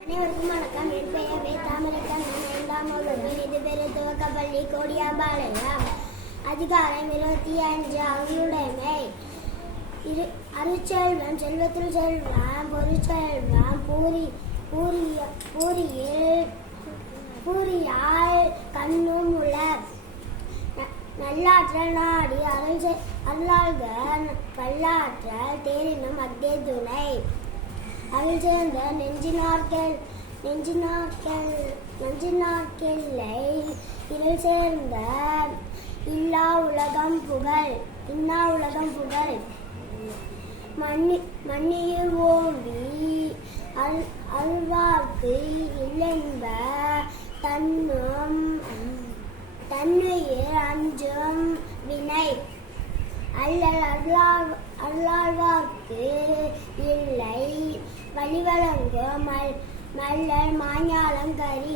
அனைவருக்கும் வணக்கம். என் பெயர் வே. தாமரைக்கண்ணன். 5ஆம் வகுப்பில் இது பெரு துவக்கப்பள்ளி கோடியாம்பாளையம். அதிகாரம் 25. அங்குடைமை. அருட்செல்வம் செல்வத்தில் செல்வம் பொருட்செல்வம் பூரியால் கண்ணும் உள நல்லாற்றல் நாடி அருளாள்கள் பல்லாற்றல் தேரினும் அக்கே துணை. அருள் சேர்ந்த நெஞ்சினார்க்கெல்லை இருள் சேர்ந்த இல்லா உலகம் புகழ் மண்ணியில் ஓம்பி அல்வார்க்கு இல்லென்ப தன்னுயிர் அஞ்சும் வினை அல்லாழ்வார்க்கு இல்லை வழிவழங்கும் மல்லல் மாஞாலம் கரி